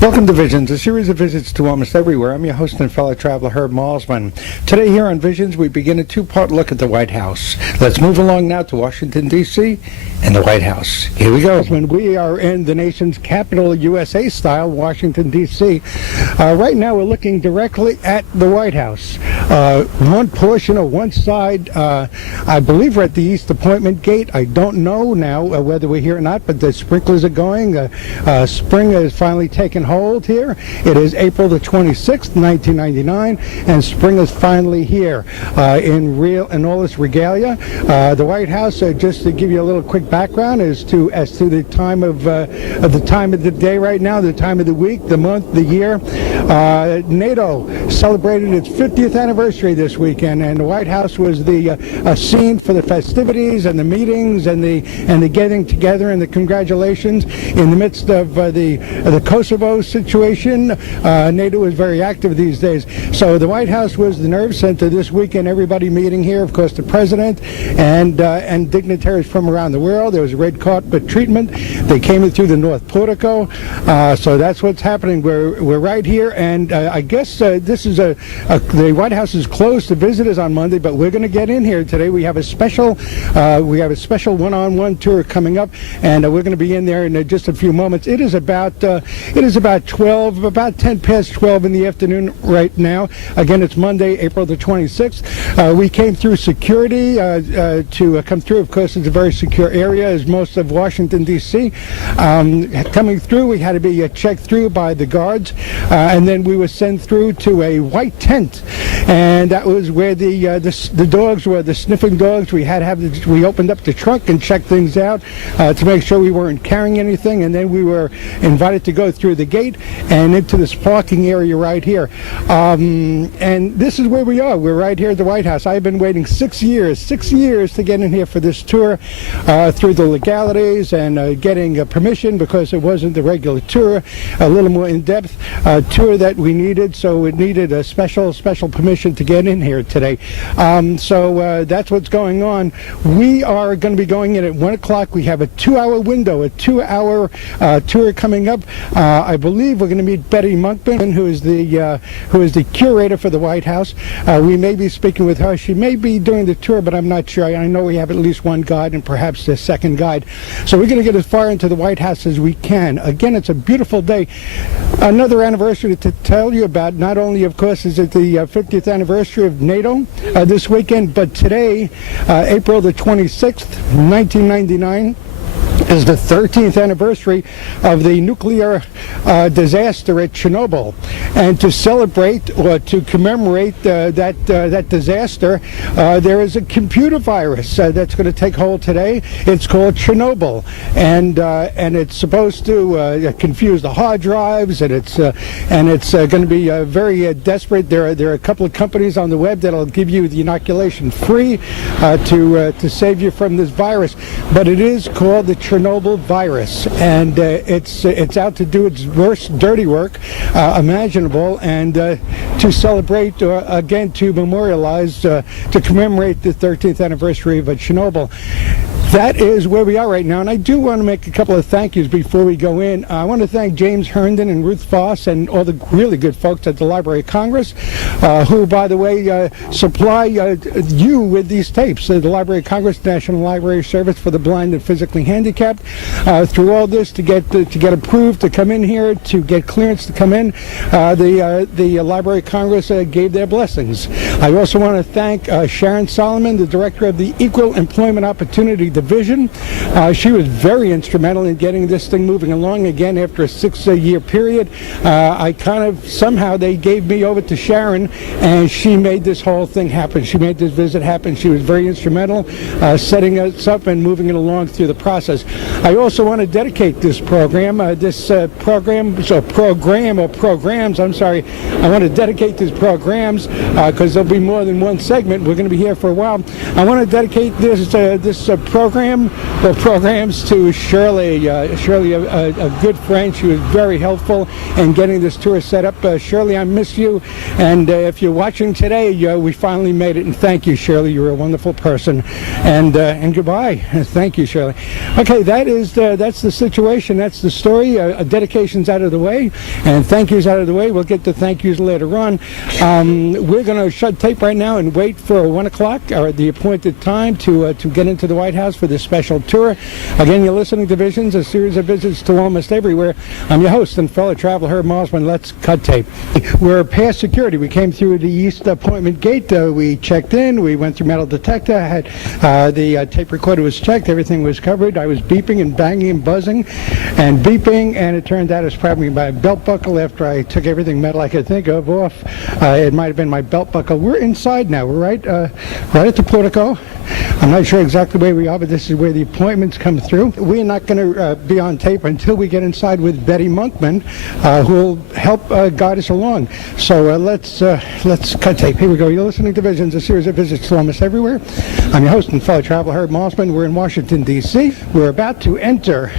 Welcome to Visions, a series of visits to almost everywhere. I'm your host and fellow traveler, Herb Malsman. Today here on Visions, we begin a two-part look at the White House. Let's move along now to Washington, D.C. and the White House. Here we go. We are in the nation's capital, USA style, Washington, D.C. Right now, we're looking directly at the White House. One portion of one side, I believe we're at the East Appointment Gate. I don't know now whether we're here or not, but the sprinklers are going. Spring has finally taken hold here. It is April the 26th, 1999, and spring is finally here in all its regalia. The White House, just to give you a little quick background as to the time of the day right now, the time of the week, the month, the year. NATO celebrated its 50th anniversary this weekend, and the White House was the scene for the festivities and the meetings and the getting together and the congratulations in the midst of the Kosovo situation. NATO is very active these days. So the White House was the nerve center this weekend. Everybody meeting here, of course, the president and dignitaries from around the world. There was a red carpet treatment. They came in through the North Portico. So that's what's happening. We're right here, and I guess this is the White House is closed to visitors on Monday, but we're going to get in here today. We have a special one-on-one tour coming up, and we're going to be in there in just a few moments. It is about 10 past 12 in the afternoon right now. Again, it's Monday, April the 26th. We came through security to come through. Of course, it's a very secure area, as most of Washington, D.C. Coming through, we had to be checked through by the guards, and then we were sent through to a white tent, and that was where the dogs were, the sniffing dogs. We opened up the trunk and checked things out to make sure we weren't carrying anything, and then we were invited to go through the gate and into this parking area right here. And this is where we are. We're right here at the White House. I've been waiting 6 years to get in here for this tour through the legalities and getting permission, because it wasn't the regular tour, a little more in-depth tour that we needed, so it needed a special permission to get in here today. So that's what's going on. We are going to be going in at 1 o'clock. We have a 2-hour window, a 2-hour tour coming up. I believe we're going to meet Betty Monkman, who is the curator for the White House. We may be speaking with her. She may be doing the tour, but I'm not sure. I know we have at least one guide and perhaps a second guide. So we're going to get as far into the White House as we can. Again, it's a beautiful day. Another anniversary to tell you about. Not only, of course, is it the 50th anniversary of NATO this weekend, but today, April the 26th, 1999, is the 13th anniversary of the nuclear disaster at Chernobyl. And to celebrate or to commemorate that disaster, there is a computer virus that's going to take hold today. It's called Chernobyl, and it's supposed to confuse the hard drives, and it's going to be very desperate. There are a couple of companies on the web that'll give you the inoculation free to save you from this virus, but it is called the Chernobyl virus, and it's out to do its worst dirty work imaginable, and to celebrate, again, to memorialize, to commemorate the 13th anniversary of Chernobyl. That is where we are right now, and I do want to make a couple of thank yous before we go in. I want to thank James Herndon and Ruth Foss and all the really good folks at the Library of Congress, who, by the way, supply you with these tapes. The Library of Congress, National Library Service for the Blind and Physically Handicapped. Through all this, to get approved to come in here, to get clearance to come in, the Library of Congress gave their blessings. I also want to thank Sharon Solomon, the director of the Equal Employment Opportunity Division. She was very instrumental in getting this thing moving along again after a 6-year period. Somehow they gave me over to Sharon, and she made this whole thing happen. She made this visit happen. She was very instrumental setting us up and moving it along through the process. I also want to dedicate this program, I want to dedicate these programs because there'll be more than one segment. We're going to be here for a while. I want to dedicate this program programs to Shirley. Shirley, a good friend. She was very helpful in getting this tour set up. Shirley, I miss you, and if you're watching today, we finally made it, and thank you, Shirley. You're a wonderful person, and goodbye. Thank you, Shirley. Okay, that's the situation. That's the story. Dedications out of the way, and thank yous out of the way. We'll get to thank yous later on. We're going to shut tape right now and wait for 1 o'clock, or the appointed time, to get into the White House for this special tour. Again, you're listening to Visions, a series of visits to almost everywhere. I'm your host and fellow traveler, Malsman. Let's cut tape. We're past security. We came through the East Appointment Gate. We checked in. We went through metal detector. Had the tape recorder was checked. Everything was covered. I was beeping and banging and buzzing and beeping, and it turned out it was probably my belt buckle after I took everything metal I could think of off. It might have been my belt buckle. We're inside now. We're right at the portico. I'm not sure exactly where we are, but this is where the appointments come through. We're not going to be on tape until we get inside with Betty Monkman, who will help guide us along. So let's cut tape. Here we go. You're listening to Visions, a series of visits to almost everywhere. I'm your host and fellow traveler, Herb Malsman. We're in Washington, D.C. We're about to enter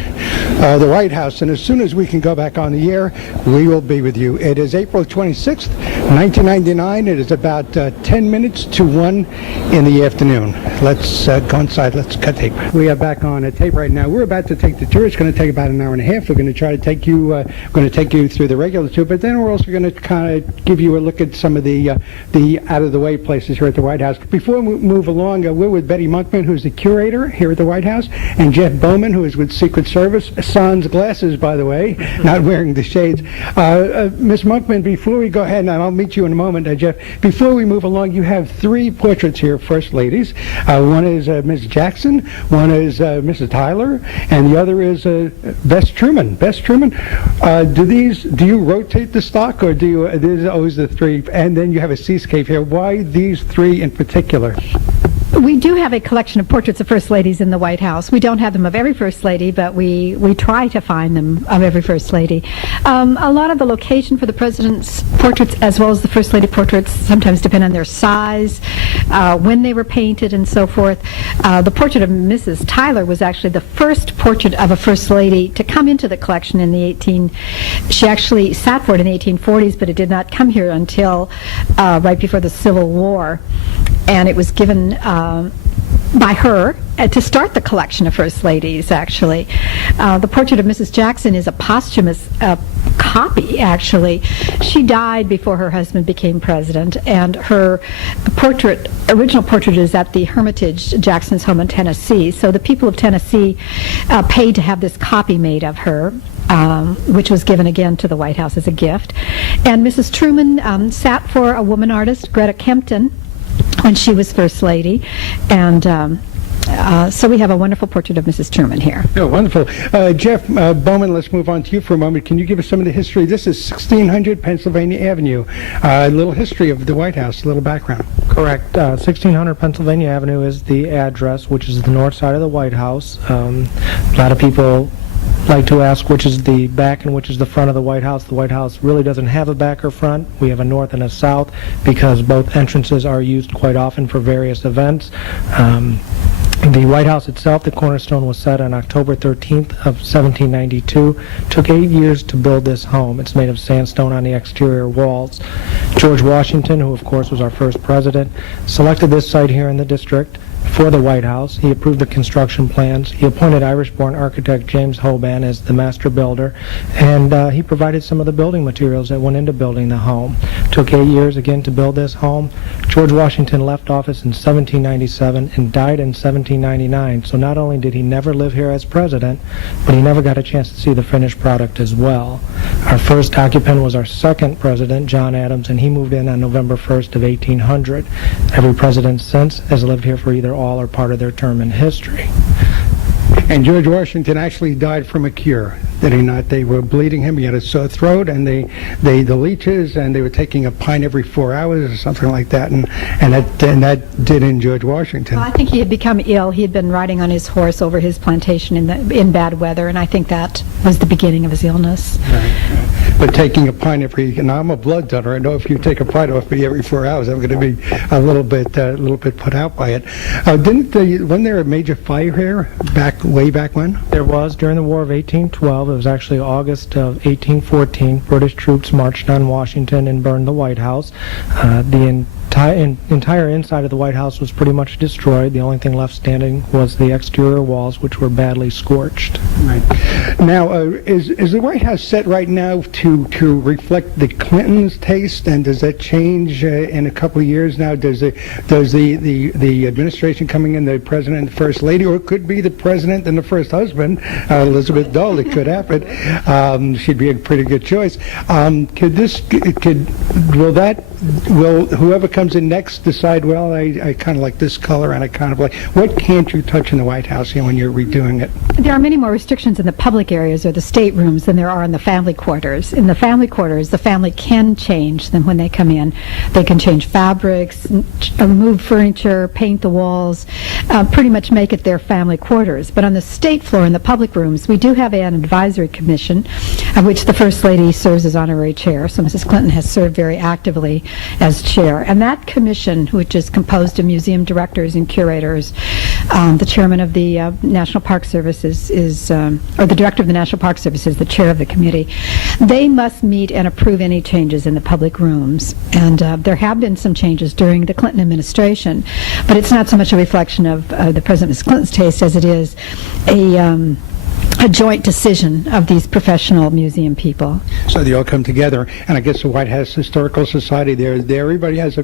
the White House, and as soon as we can go back on the air, we will be with you. It is April 26th, 1999. It is about 10 minutes to 1 in the afternoon. Let's go inside. Let's cut tape. We are back on a tape right now. We're about to take the tour. It's going to take about an hour and a half. We're going to try to take you through the regular tour, but then we're also going to kind of give you a look at some of the out-of-the-way places here at the White House. Before we move along, we're with Betty Monkman, who's the curator here at the White House, and Jeff Bowman, who is with Secret Service. Sans glasses, by the way, not wearing the shades. Miss Monkman, before we go ahead, and I'll meet you in a moment, Jeff, before we move along, you have 3 portraits here, First Ladies. One is Ms. Jackson, one is Mrs. Tyler, and the other is Bess Truman. Bess Truman, do you rotate the stock, or there's always the 3, and then you have a seascape here. Why these 3 in particular? We do have a collection of portraits of First Ladies in the White House. We don't have them of every First Lady, but we try to find them of every First Lady. A lot of the location for the President's portraits, as well as the First Lady portraits, sometimes depend on their size, when they were painted, and so forth. The portrait of Mrs. Tyler was actually the first portrait of a First Lady to come into the collection in the She actually sat for it in the 1840s, but it did not come here until right before the Civil War. And it was given by her to start the collection of First Ladies, actually. The portrait of Mrs. Jackson is a posthumous copy, actually. She died before her husband became president, and her original portrait is at the Hermitage, Jackson's home in Tennessee. So the people of Tennessee paid to have this copy made of her, which was given again to the White House as a gift. And Mrs. Truman sat for a woman artist, Greta Kempton, when she was First Lady, and so we have a wonderful portrait of Mrs. Truman here. Oh, wonderful. Jeff Bowman, let's move on to you for a moment. Can you give us some of the history? This is 1600 Pennsylvania Avenue. A little history of the White House, a little background. Correct. 1600 Pennsylvania Avenue is the address, which is the north side of the White House. A lot of people like to ask which is the back and which is the front of the White House. The White House really doesn't have a back or front. We have a north and a south because both entrances are used quite often for various events. The White House itself, the cornerstone was set on October 13th of 1792. Took 8 years to build this home. It's made of sandstone on the exterior walls. George Washington, who of course was our first president, selected this site here in the district for the White House. He approved the construction plans. He appointed Irish-born architect James Hoban as the master builder, and he provided some of the building materials that went into building the home. Took 8 years again to build this home. George Washington left office in 1797 and died in 1799, so not only did he never live here as president, but he never got a chance to see the finished product as well. Our first occupant was our second president, John Adams, and he moved in on November 1st of 1800. Every president since has lived here for either all or part of their term in history. And George Washington actually died from a cure, did he not? They were bleeding him. He had a sore throat, and the leeches, and they were taking a pint every 4 hours or something like that, and that did in George Washington. Well, I think he had become ill. He had been riding on his horse over his plantation in bad weather, and I think that was the beginning of his illness. Right. But taking a pint now I'm a blood donor. I know if you take a pint off me every 4 hours, I'm going to be a little bit put out by it. Wasn't there a major fire here way back when? There was during the War of 1812. It was actually August of 1814. British troops marched on Washington and burned the White House. The entire inside of the White House was pretty much destroyed. The only thing left standing was the exterior walls, which were badly scorched. Right. Now, is the White House set right now to reflect the Clintons' taste, and does that change in a couple of years now? Does the administration coming in, the president and the first lady, or it could be the president and the first husband, Elizabeth Dole, it could happen. She'd be a pretty good choice. Will whoever comes in next decide, well, I kind of like this color, and I kind of like, what can't you touch in the White House when you're redoing it? There are many more restrictions in the public areas or the staterooms than there are in the family quarters. In the family quarters, the family can change them when they come in. They can change fabrics, move furniture, paint the walls, pretty much make it their family quarters. But on the state floor in the public rooms, we do have an advisory commission, of which the First Lady serves as honorary chair. So Mrs. Clinton has served very actively as chair. And that commission, which is composed of museum directors and curators, the chairman of the National Park Service or the director of the National Park Service is the chair of the committee. They must meet and approve any changes in the public rooms. And there have been some changes during the Clinton administration, but it's not so much a reflection of the President Mrs. Clinton's taste as it is a joint decision of these professional museum people. So they all come together, and I guess the White House Historical Society, there everybody has a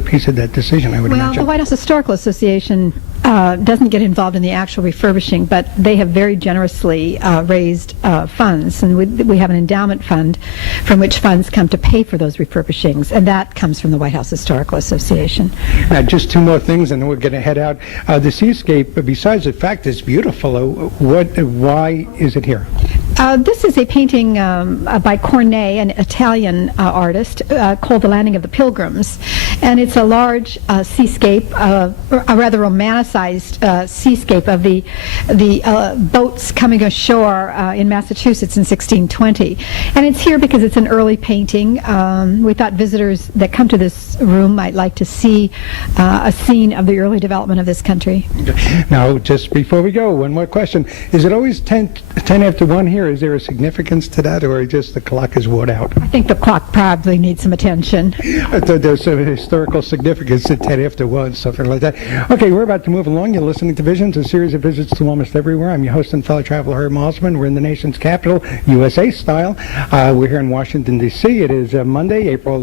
piece of that decision, I would imagine. Well, the White House Historical Association doesn't get involved in the actual refurbishing, but they have very generously raised funds, and we have an endowment fund from which funds come to pay for those refurbishings, and that comes from the White House Historical Association. Now, just two more things, and then we're going to head out. The seascape, besides the fact it's beautiful, why is it here? This is a painting by Cornet, an Italian artist, called The Landing of the Pilgrims. And it's a large seascape, a rather romanticized seascape of the boats coming ashore in Massachusetts in 1620. And it's here because it's an early painting. We thought visitors that come to this room might like to see a scene of the early development of this country. Now, just before we go, one more question. Is it always 10 after 1 here? Is there a significance to that, or just the clock is worn out? I think the clock probably needs some attention. I thought there's some historical significance to 10 after 1, something like that. Okay, we're about to move along. You're listening to Visions, a series of visits to almost everywhere. I'm your host and fellow traveler, Herb Malsman. We're in the nation's capital, USA style. We're here in Washington, D.C. It is Monday, April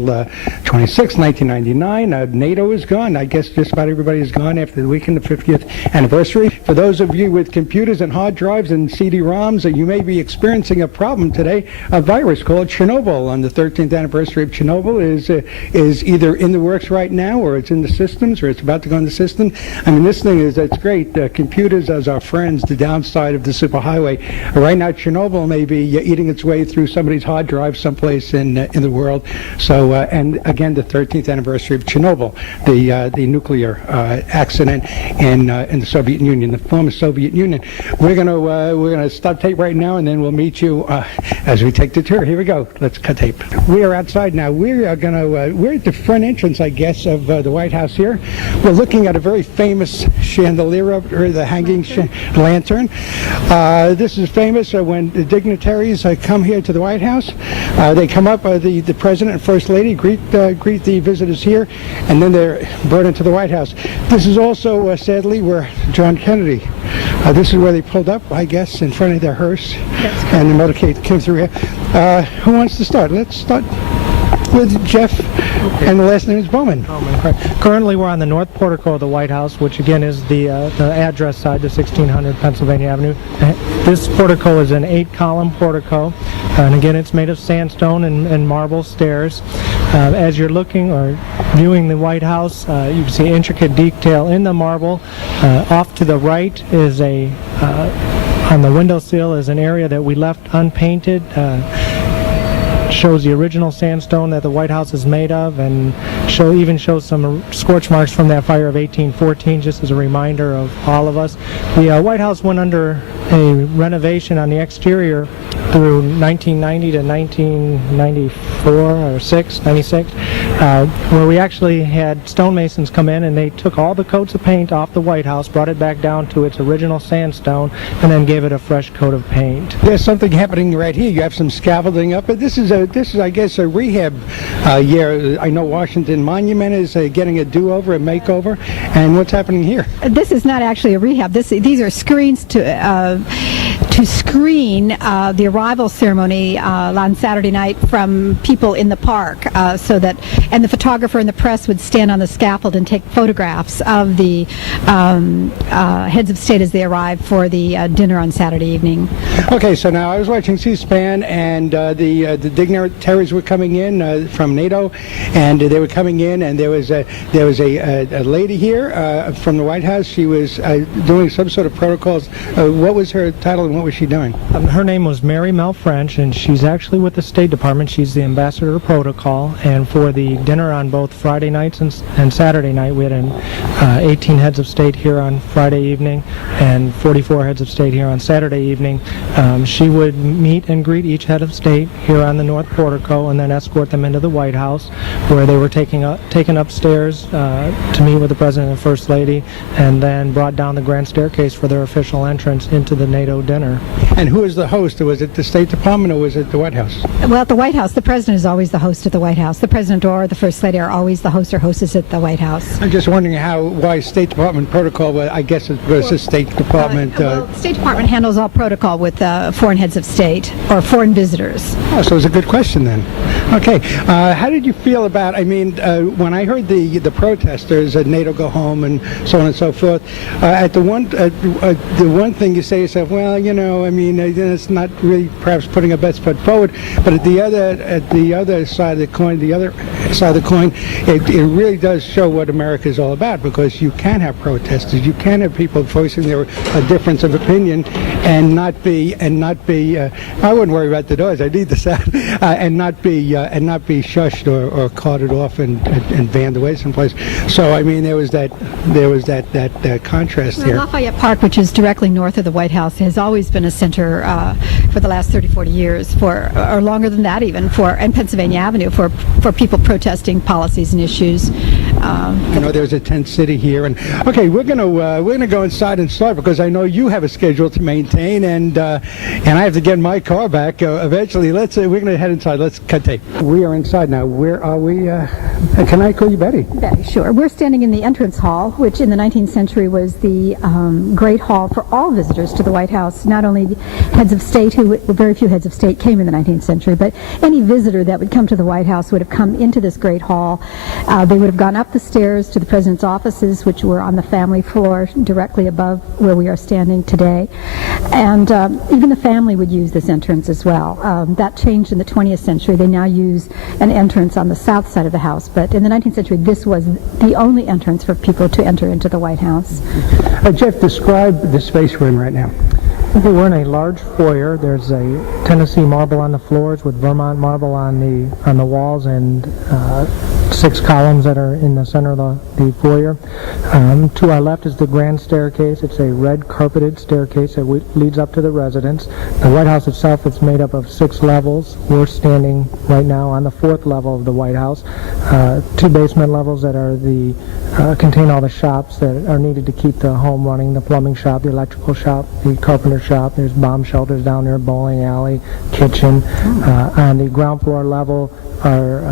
26, 1999. NATO is gone. I guess just about everybody is gone after the weekend, the 50th anniversary. For those of you with computers and hard drives and CD-ROMs, you may be experiencing a problem today. A virus called Chernobyl on the 13th anniversary of Chernobyl is either in the works right now, or it's in the systems, or it's about to go in the system. I mean, this thing it's great. Computers as our friends, the downside of the superhighway. Right now, Chernobyl may be eating its way through somebody's hard drive someplace in the world. So, and again, the 13th anniversary of Chernobyl, the nuclear accident in the Soviet Union, the former Soviet Union. We're gonna stop tape right now, and then we'll meet you as we take the tour. Here we go. Let's cut tape. We are outside now. We're at the front entrance, I guess, of the White House here. We're looking at a very famous chandelier, or the hanging lantern. This is famous when the dignitaries come here to the White House. They come up, the President and First Lady greet the visitors here, and then they're brought into the White House. This is also, sadly, where John Kennedy, this is where they pulled up, I guess, in front of their hearse, and the motorcade came through here. Who wants to start? Let's start with Jeff, and the last name is Bowman. Currently, we're on the north portico of the White House, which again is the address side, the 1600 Pennsylvania Avenue. This portico is an 8-column portico. and again, it's made of sandstone and marble stairs. As you're looking or viewing the White House, you can see intricate detail in the marble. Off to the right is on the windowsill is an area that we left unpainted. Shows the original sandstone that the White House is made of, and even shows some scorch marks from that fire of 1814, just as a reminder of all of us. The White House went under a renovation on the exterior through 1990 to 1994 or 96, where we actually had stonemasons come in and they took all the coats of paint off the White House, brought it back down to its original sandstone, and then gave it a fresh coat of paint. There's something happening right here. You have some scaffolding up. This is I guess, a rehab year. I know Washington Monument is getting a do-over, a makeover. And what's happening here? This is not actually a rehab. These are screens to screen the arrival ceremony on Saturday night from people in the park, and the photographer and the press would stand on the scaffold and take photographs of the heads of state as they arrived for the dinner on Saturday evening. Okay, so now I was watching C-SPAN, and the dignitaries were coming in from NATO, and they were coming in, and there was a lady here from the White House. She was doing some sort of protocols. What was her title, and what was she doing? Her name was Mary Mel French, and she's actually with the State Department. She's the ambassador of protocol, and for the dinner on both Friday nights and Saturday night, we had 18 heads of state here on Friday evening and 44 heads of state here on Saturday evening. She would meet and greet each head of state here on the North Portico and then escort them into the White House, where they were taken upstairs to meet with the President and First Lady, and then brought down the grand staircase for their official entrance into the NATO dinner. And who is the host? Was it the State Department or was it the White House? Well, at the White House, the President is always the host at the White House. The President or the First Lady are always the host or hostess at the White House. I'm just wondering why State Department protocol, but I guess it's because the State Department... the State Department handles all protocol with foreign heads of state or foreign visitors. Oh, so it's a good question then. Okay, how did you feel about, when I heard the protesters at NATO go home and so on and so forth, the one thing you say to yourself, well, it's not really perhaps putting our best foot forward, but at the other side of the coin, it really does show what America is all about, because you can have protesters, you can have people voicing their difference of opinion and not be I wouldn't worry about the noise, I need the sound, and not be shushed or carted off and banned away someplace. So there was that contrast there. Lafayette Park, which is directly north of the White House, has always been a center for the last 30-40 years, or longer than that even, and Pennsylvania Avenue for people protesting policies and issues. There's a tent city here, and okay, we're gonna go inside and start, because I know you have a schedule to maintain, and I have to get my car back eventually. We're gonna head inside. Let's cut tape. We are inside now. Where are we? Can I call you Betty? Betty, sure. We're standing in the entrance hall, which in the 19th century was the great hall for all visitors to the White House. Not only heads of state, very few heads of state came in the 19th century, but any visitor that would come to the White House would have come into this great hall. They would have gone up the stairs to the President's offices, which were on the family floor directly above where we are standing today. And even the family would use this entrance as well. That changed in the 20th century. They now use an entrance on the south side of the house, but in the 19th century this was the only entrance for people to enter into the White House. Jeff, describe the space we're in right now. We're in a large foyer. There's a Tennessee marble on the floors with Vermont marble on the walls, and 6 columns that are in the center of the foyer. To our left is the grand staircase. It's a red carpeted staircase that leads up to the residence. The White House itself is made up of 6 levels. We're standing right now on the 4th level of the White House. 2 basement levels that are contain all the shops that are needed to keep the home running: the plumbing shop, the electrical shop, the carpenter shop. There's bomb shelters down there, bowling alley, kitchen. On the ground floor level are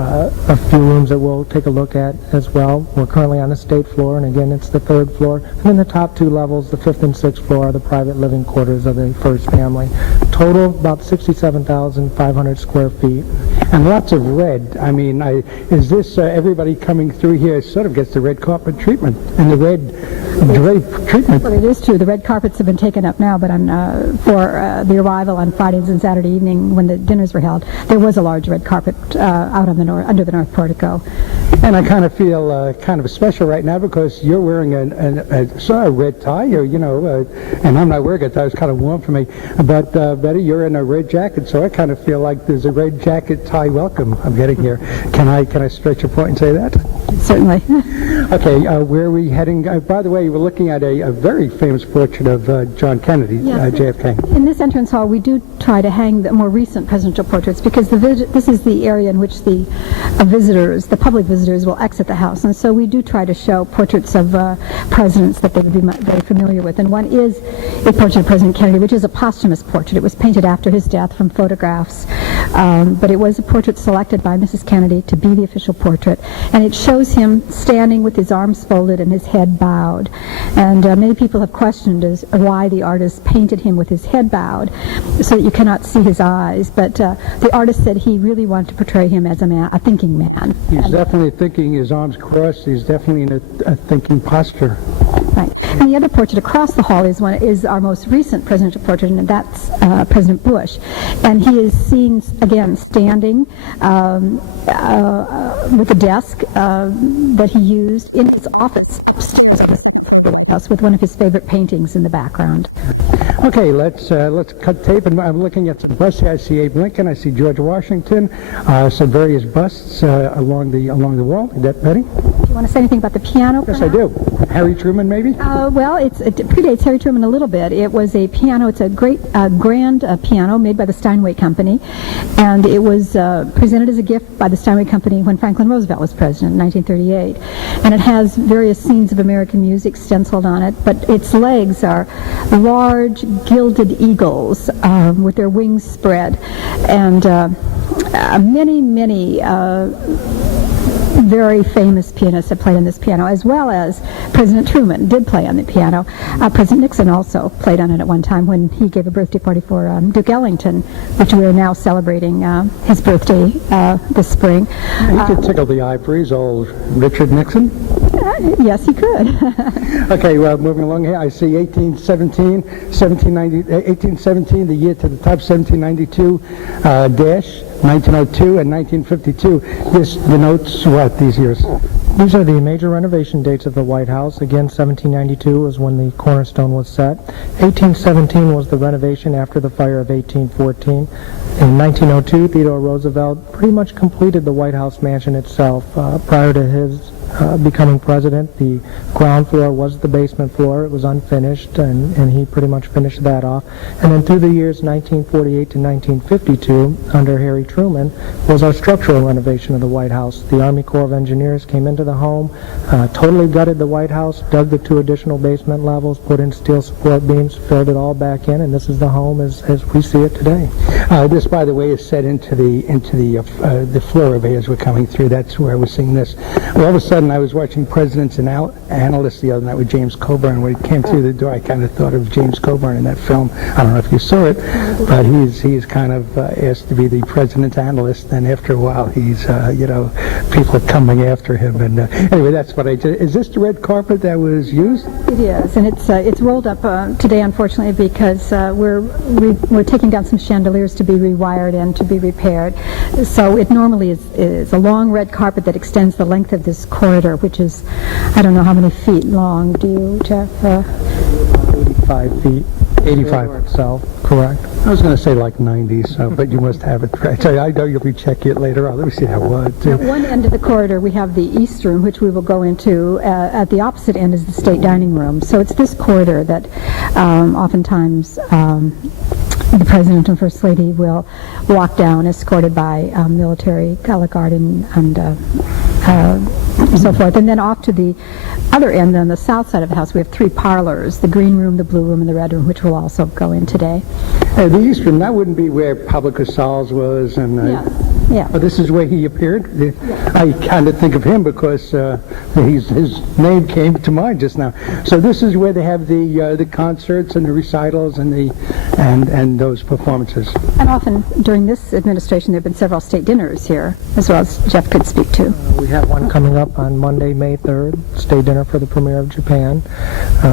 a few rooms that we'll take a look at as well. We're currently on the state floor, and again, it's the 3rd floor. And then the top 2 levels, the 5th and 6th floor, are the private living quarters of the first family. Total, about 67,500 square feet. And lots of red. I mean, is this everybody coming through here sort of gets the red carpet treatment and the red drape treatment? Well, it is true. The red carpets have been taken up now, but for the arrival on Fridays and Saturday evening when the dinners were held, there was a large red carpet out on the under the north portico. And I kind of feel kind of special right now because you're wearing a sort of red tie, or, and I'm not wearing a tie. It's kind of warm for me. But Betty, you're in a red jacket, so I kind of feel like there's a red jacket tie welcome I'm getting here. Can I stretch a point and say that? Certainly. Okay, where are we heading? By the way, you were looking at a very famous portrait of John Kennedy, yes, JFK. In this entrance hall, we do try to hang the more recent presidential portraits because this is the area in which the visitors, the public visitors, will exit the house. And so we do try to show portraits of presidents that they would be very familiar with. And one is a portrait of President Kennedy, which is a posthumous portrait. It was painted after his death from photographs. But it was a portrait selected by Mrs. Kennedy to be the official portrait. And it shows him standing with his arms folded and his head bowed. And many people have questioned why the artist painted him with his head bowed so that you cannot see his eyes. But the artist said he really wanted to portray him as a thinking man. He's definitely thinking, his arms crossed. He's definitely in a thinking posture. Right. And the other portrait across the hall is our most recent presidential portrait, and that's President Bush. And he is seen, again, standing with a desk that he used in his office upstairs on the 2nd floor of the White House with one of his favorite paintings in the background. Okay, let's cut tape, and I'm looking at some busts here. I see Abe Lincoln, I see George Washington, some various busts along the wall. Is that Betty? Do you want to say anything about the piano? Yes, I do. Harry Truman, maybe? Well, it predates Harry Truman a little bit. It was a piano. It's a great, grand piano made by the Steinway Company, and it was presented as a gift by the Steinway Company when Franklin Roosevelt was president in 1938. And it has various scenes of American music stenciled on it, but its legs are large, gilded eagles with their wings spread, and many very famous pianists have played on this piano, as well as President Truman did play on the piano. President Nixon also played on it at one time when he gave a birthday party for Duke Ellington, which we are now celebrating his birthday this spring. He could tickle the ivories, old Richard Nixon. Yes, he could. Okay, well, moving along here, I see 1817, the year to the top, 1792, 1902, and 1952. This denotes what, these years? These are the major renovation dates of the White House. Again, 1792 was when the cornerstone was set. 1817 was the renovation after the fire of 1814. In 1902, Theodore Roosevelt pretty much completed the White House mansion itself. Prior to his becoming president, the ground floor was the basement floor. It was unfinished, and he pretty much finished that off. And then through the years 1948 to 1952, under Harry Truman, was our structural renovation of the White House. The Army Corps of Engineers came into the home, totally gutted the White House, dug the 2 additional basement levels, put in steel support beams, filled it all back in, and this is the home as we see it today. This, by the way, is set into the floor of it as we're coming through. That's where we're seeing this. All of a sudden, I was watching Presidents and Analysts the other night with James Coburn. When he came through the door, I kind of thought of James Coburn in that film. I don't know if you saw it, but he's kind of asked to be the President's analyst, and after a while, he's people are coming after him. And anyway, that's what I did. Is this the red carpet that was used? It is, and it's rolled up today, unfortunately, because we're taking down some chandeliers to be rewired and to be repaired. So it normally is a long red carpet that extends the length of this corridor, which is, I don't know how many feet long. Do you, Jeff? 85 feet. 85 itself, correct. I was going to say like 90, so, but you must have it correct. I know you'll be checking it later on. Let me see how it was. At one end of the corridor, we have the East Room, which we will go into. At the opposite end is the State Dining Room. So it's this corridor that oftentimes the President and First Lady will walk down, escorted by military color guard and so forth. And then off to the other end, on the south side of the house, we have 3 parlors, the green room, the blue room, and the red room, which we'll also go in today. The East Room, that wouldn't be where Public Sal's was? And Yes. Yeah. This is where he appeared. I kind of think of him because his name came to mind just now. So this is where they have the concerts and the recitals and and those performances. And often during this administration, there have been several state dinners here, as well as Jeff could speak to. We have one coming up on Monday, May 3rd, state dinner for the Premier of Japan.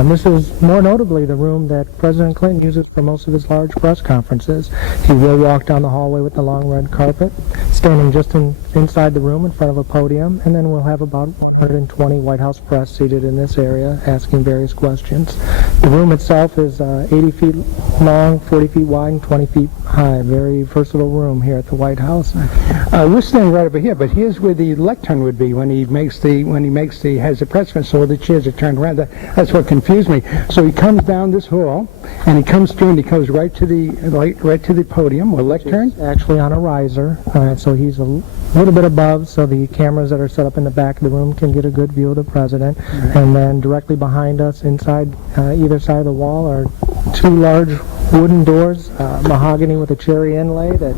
This is more notably the room that President Clinton uses for most of his large press conferences. He will walk down the hallway with the long red carpet, standing just inside the room in front of a podium, and then we'll have about 120 White House press seated in this area asking various questions. The room itself is 80 feet long, 40 feet wide, and 20 feet high. Very versatile room here at the White House. We're standing right over here, but here's where the lectern would be when he has the press conference. So all the chairs are turned around. That's what confused me. So he comes down this hall, and he comes through, and he goes right to the podium or lectern. It's actually on a riser, so he's a little bit above, so the cameras that are set up in the back of the room can get a good view of the president. Right. And then directly behind us, inside either side of the wall, are two large wooden doors, mahogany with a cherry inlay that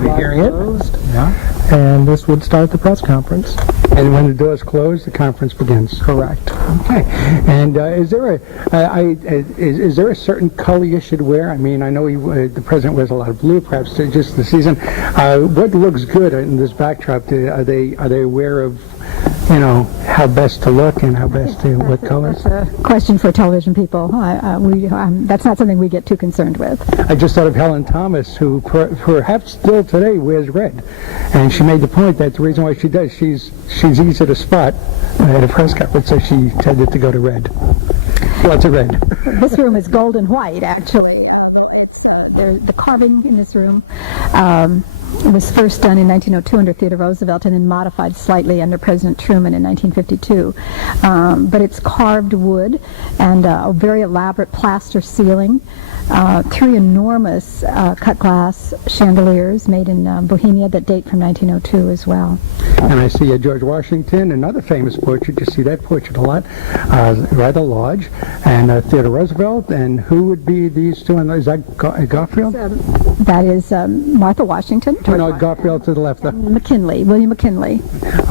slides closed. Yeah. And this would start the press conference. And when the doors close, the conference begins. Correct. Okay. And is there a certain color you should wear? I mean, I know the president wears a lot of blue, perhaps just the season. What looks good in this backdrop? Are they aware of, how best to look and how best to what colors? That's a question for television people. That's not something we get too concerned with. I just thought of Helen Thomas, who perhaps still today wears red, and she made the point that the reason why she does, she's easy to spot at a press conference, so she tended to go to red. Lots of red. This room is gold and white, actually. Though it's the carving in this room. It was first done in 1902 under Theodore Roosevelt and then modified slightly under President Truman in 1952. But it's carved wood and a very elaborate plaster ceiling, 3 enormous cut glass chandeliers made in Bohemia that date from 1902 as well. And I see George Washington, another famous portrait. You see that portrait a lot, rather large. And Theodore Roosevelt, and who would be these two? Is that Garfield? That is Martha Washington. Garfield to the left. McKinley, William McKinley.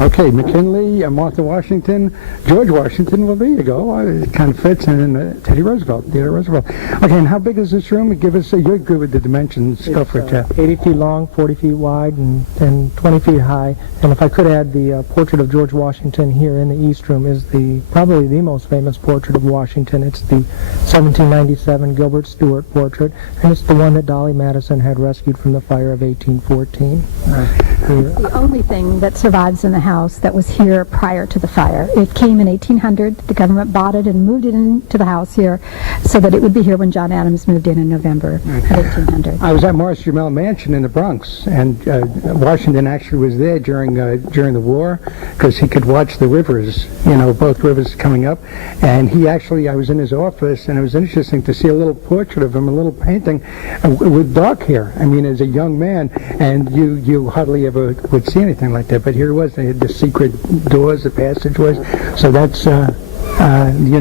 Okay, McKinley, Martha Washington, George Washington. Well, there you go. It kind of fits. And then Theodore Roosevelt. Okay, and how big is this room? Give us. You're good with the dimensions. Go for it, Jeff. 80 feet long, 40 feet wide, and 20 feet high. And if I could add, the portrait of George Washington here in the East Room is probably the most famous portrait of Washington. It's the 1797 Gilbert Stuart portrait, and it's the one that Dolly Madison had rescued from the fire of 1814. It's the only thing that survives in the house that was here prior to the fire. It came in 1800. The government bought it and moved it into the house here so that it would be here when John Adams moved in November of 1800. I was at Morris Jamel Mansion in the Bronx, and Washington actually was there during the war because he could watch the rivers, both rivers coming up. And I was in his office, and it was interesting to see a little portrait of him, a little painting with dark hair. I mean, as a young man, and you hardly ever would see anything like that. But here it was. They had the secret doors, the passageways. So that's. Do you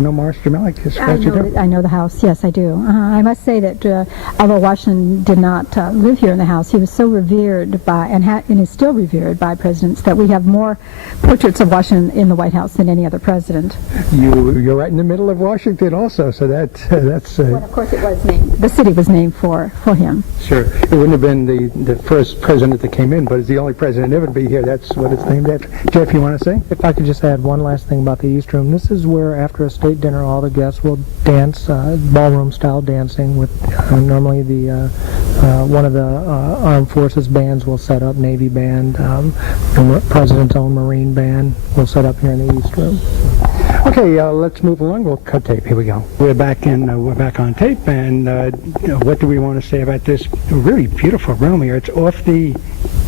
know Morris Jamel? I know the house. Yes, I do. I must say that although Washington did not live here in the house, he was so revered by and is still revered by presidents that we have more portraits of Washington in the White House than any other president. You're right in the middle of Washington, also. So that's. Well, of course, it was named. The city was named for him. Sure, it wouldn't have been the first president that came in, but it's the only president ever to be here. That's what it's named after. Jeff, you want to say? If I could just add one last thing about the East Room. This is where, after a state dinner, all the guests will dance, ballroom-style dancing with normally one of the armed forces bands will set up, Navy band, the President's own Marine band will set up here in the East Room. Okay, let's move along. We'll cut tape. Here we go. We're back on tape, and what do we want to say about this really beautiful room here? It's off the east.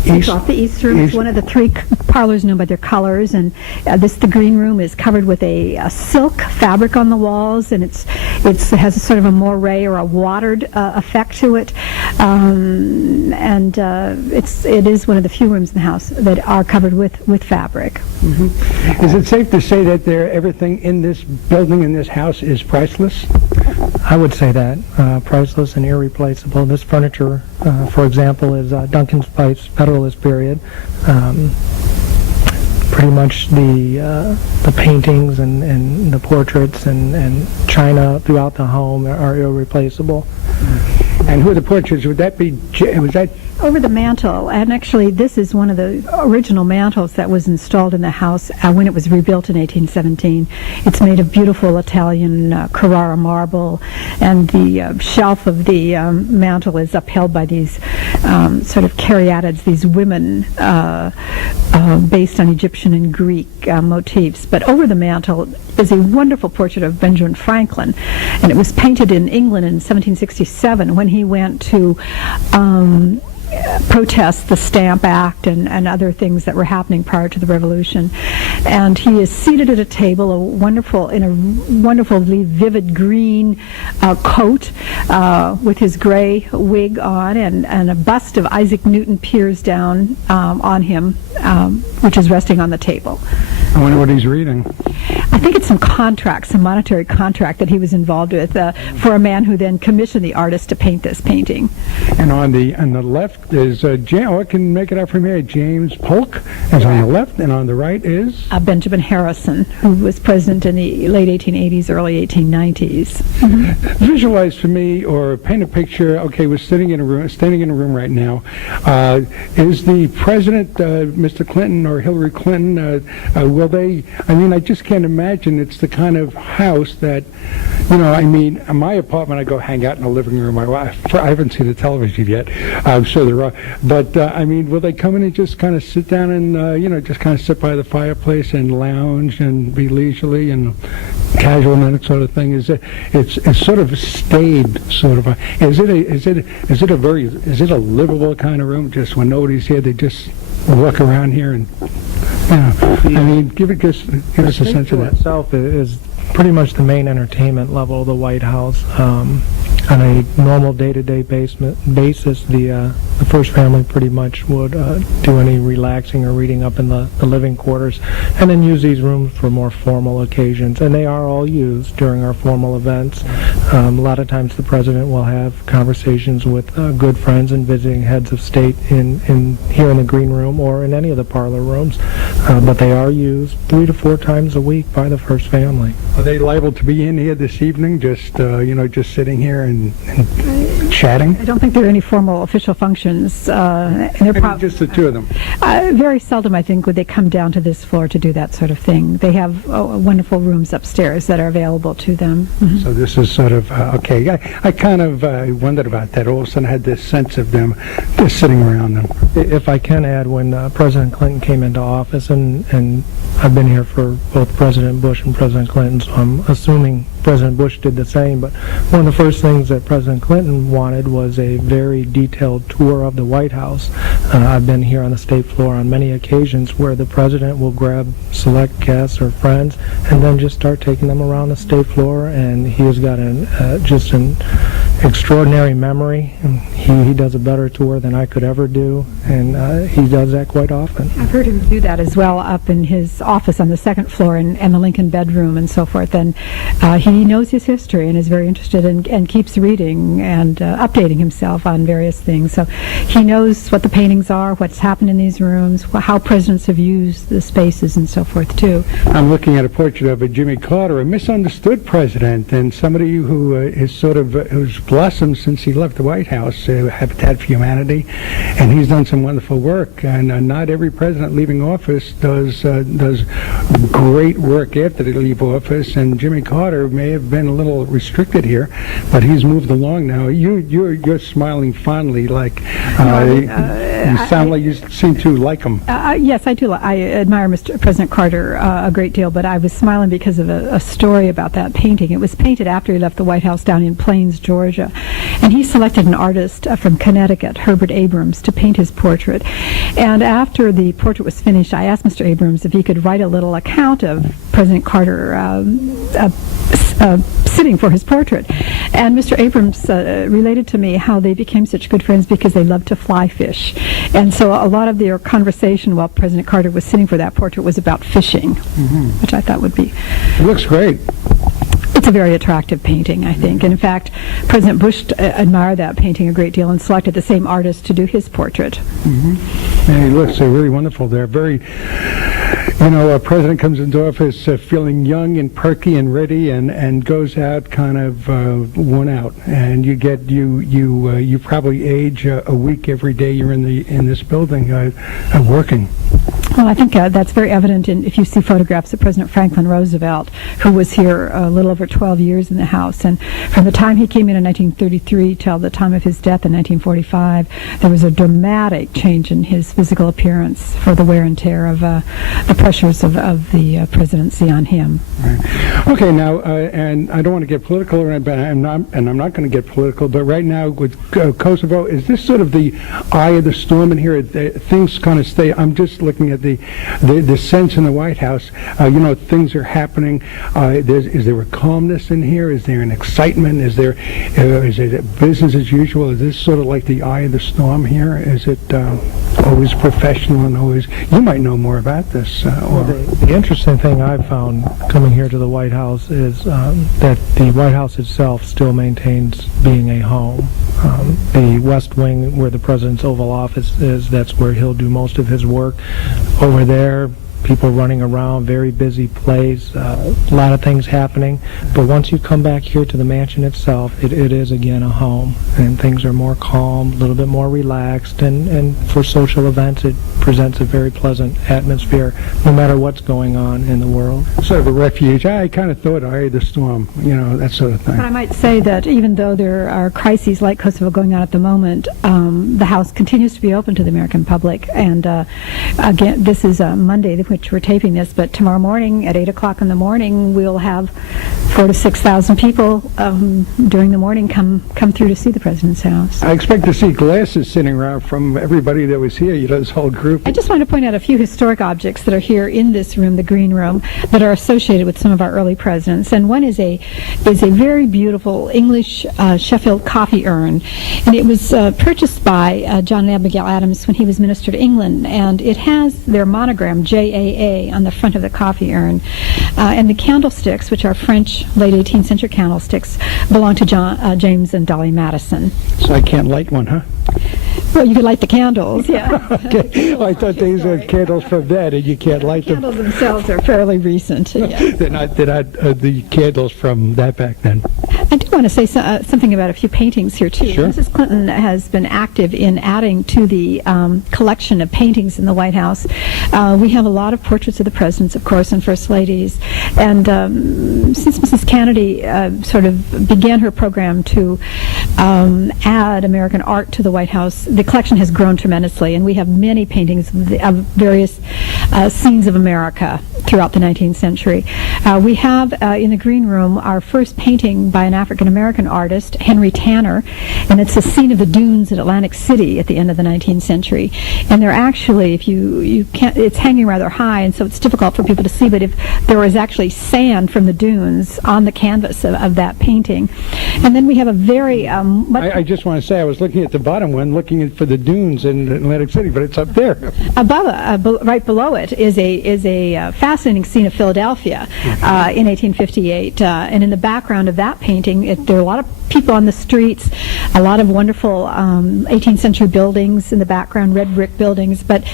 It's off the East Room. It's one of the 3 parlors known by their colors, and the green room is covered with a silk fabric on the walls, and it has a sort of a moire or a watered effect to it. It is one of the few rooms in the house that are covered with fabric. Is it safe to say that everything in this building, in this house, is priceless? I would say that. Priceless and irreplaceable. This furniture, for example, is Duncan Pipes Federalist period. Pretty much the paintings and the portraits and china throughout the home are irreplaceable. And who are the portraits? Was that over the mantle? And actually, this is one of the original mantles that was installed in the house when it was rebuilt in 1817. It's made of beautiful Italian Carrara marble, and the shelf of the mantle is upheld by these sort of caryatids, these women based on Egyptian and Greek motifs. But over the mantle is a wonderful portrait of Benjamin Franklin, and it was painted in England in 1767 when he went to protest the Stamp Act and other things that were happening prior to the Revolution. And he is seated at a table, in a wonderfully vivid green coat with his gray wig on, and a bust of Isaac Newton peers down on him, which is resting on the table. I wonder what he's reading. I think it's some monetary contract that he was involved with for a man who then commissioned the artist to paint this painting. And on the left is I can make it out from here. James Polk is on the left, and on the right is Benjamin Harrison, who was president in the late 1880s, early 1890s. Visualize for me, or paint a picture. Okay, we're standing in a room right now. Is the president, Mr. Clinton or Hillary Clinton, will they? I mean, I just can't imagine it's the kind of house that, in my apartment, I go hang out in the living room. I haven't seen the television yet. I'm sure there are. But, will they come in and just kind of sit down and, just kind of sit by the fireplace and lounge and be leisurely and casual and that sort of thing? It's sort of staid, sort of. Is it a livable kind of room? Just when nobody's here, they just walk around here and, give us a sense of that. Itself is pretty much the main entertainment level of the White House. On a normal day-to-day basis, the first family pretty much would do any relaxing or reading up in the living quarters, and then use these rooms for more formal occasions. And they are all used during our formal events. A lot of times the president will have conversations with good friends and visiting heads of state here in the green room or in any of the parlor rooms. But they are used 3 to 4 times a week by the first family. Are they liable to be in here this evening, just sitting here and chatting? I don't think there are any formal official functions. Just the two of them? Very seldom, I think, would they come down to this floor to do that sort of thing. They have wonderful rooms upstairs that are available to them. Mm-hmm. So this is sort of, okay. I kind of wondered about that. All of a sudden I had this sense of them just sitting around them. If I can add, when President Clinton came into office, and I've been here for both President Bush and President Clinton, so I'm assuming President Bush did the same, but one of the first things that President Clinton wanted was a very detailed tour of the White House. I've been here on the state floor on many occasions where the president will grab select guests or friends and then just start taking them around the state floor, and he has got just an extraordinary memory, and he does a better tour than I could ever do, and he does that quite often. I've heard him do that as well up in his office on the second floor and the Lincoln bedroom and so forth, and he knows his history and is very interested and keeps reading and updating himself on various things. So he knows what the paintings are, what's happened in these rooms, how presidents have used the spaces and so forth too. I'm looking at a portrait of a Jimmy Carter, a misunderstood president, and somebody who is sort of who's blossomed since he left the White House, Habitat for Humanity, and he's done some wonderful work. And not every president leaving office does great work after they leave office. And Jimmy Carter may have been a little restricted here, but he's moved along now. You're smiling fondly, like you seem to like him. Yes, I do. I admire Mr. President Carter a great deal, but I was smiling because of a story about that painting. It was painted after he left the White House down in Plains, Georgia, and he selected an artist from Connecticut, Herbert Abrams, to paint his portrait. And after the portrait was finished, I asked Mr. Abrams if he could write a little account of President Carter sitting for his portrait. And Mr. Abrams related to me how they became such good friends because they loved to fly fish. And so a lot of their conversation while President Carter was sitting for that portrait was about fishing, which I thought would be... It looks great. It's a very attractive painting, I think. And in fact, President Bush admired that painting a great deal and selected the same artist to do his portrait. And he looks really wonderful. They're very... You know, a president comes into office feeling young and perky and ready, and goes out kind of worn out. And you probably age a week every day you're in this building working. Well, I think that's very evident if you see photographs of President Franklin Roosevelt, who was here a little over 12 years in the House. And from the time he came in 1933 till the time of his death in 1945, there was a dramatic change in his physical appearance for the wear and tear of the pressures of the presidency on him. Right. Okay, now, and I don't want to get political, but I'm not going to get political, but right now with Kosovo, is this sort of the eye of the storm in here? Things kind of stay... I'm just looking at the sense in the White House. Things are happening. Is there a calmness in here? Is there an excitement? Is it business as usual? Is this sort of like the eye of the storm here? Is it always professional and always... You might know more about this. Well, the interesting thing I've found coming here to the White House is that the White House itself still maintains being a home. The West Wing, where the President's Oval Office is, that's where he'll do most of his work. Over there, people running around, very busy place, a lot of things happening. But once you come back here to the mansion itself, it is again a home, and things are more calm, a little bit more relaxed, and for social events it presents a very pleasant atmosphere, no matter what's going on in the world. Sort of a refuge. I kind of thought eye of the storm, that sort of thing. But I might say that even though there are crises like Kosovo going on at the moment, the House continues to be open to the American public. And again, this is Monday, which we're taping this, but tomorrow morning at 8 o'clock in the morning, we'll have 4,000 to 6,000 people during the morning come through to see the President's house. I expect to see glasses sitting around from everybody that was here, this whole group. I just want to point out a few historic objects that are here in this room, the Green Room, that are associated with some of our early presidents. And one is a very beautiful English Sheffield coffee urn, and it was purchased by John and Abigail Adams when he was Minister to England, and it has their monogram JAA on the front of the coffee urn. And the candlesticks, which are French late 18th century candlesticks, belong to James and Dolly Madison. So I can't light one, huh? Well, you could light the candles, yeah. Okay. Well, I thought these were candles from that, and you can't light them. The candles themselves are fairly recent. Yeah. They're not the candles from that back then. I do want to say something about a few paintings here, too. Sure. Mrs. Clinton has been active in adding to the collection of paintings in the White House. We have a lot of portraits of the presidents, of course, and first ladies. And since Mrs. Kennedy sort of began her program to add American art to the White House, the collection has grown tremendously, and we have many paintings of various scenes of America throughout the 19th century. We have in the Green Room our first painting by an African-American artist, Henry Tanner, and it's a scene of the dunes at Atlantic City at the end of the 19th century. And they're actually, if you can't, it's hanging rather high, and so it's difficult for people to see, but if there was actually sand from the dunes on the canvas of that painting. And then we have a very... I just want to say, I was looking at the bottom one, looking for the dunes in Atlantic City, but it's up there. Above, right below it, is a fascinating scene of Philadelphia in 1858. And in the background of that painting, there are a lot of people on the streets, a lot of wonderful 18th century buildings in the background, red brick buildings. But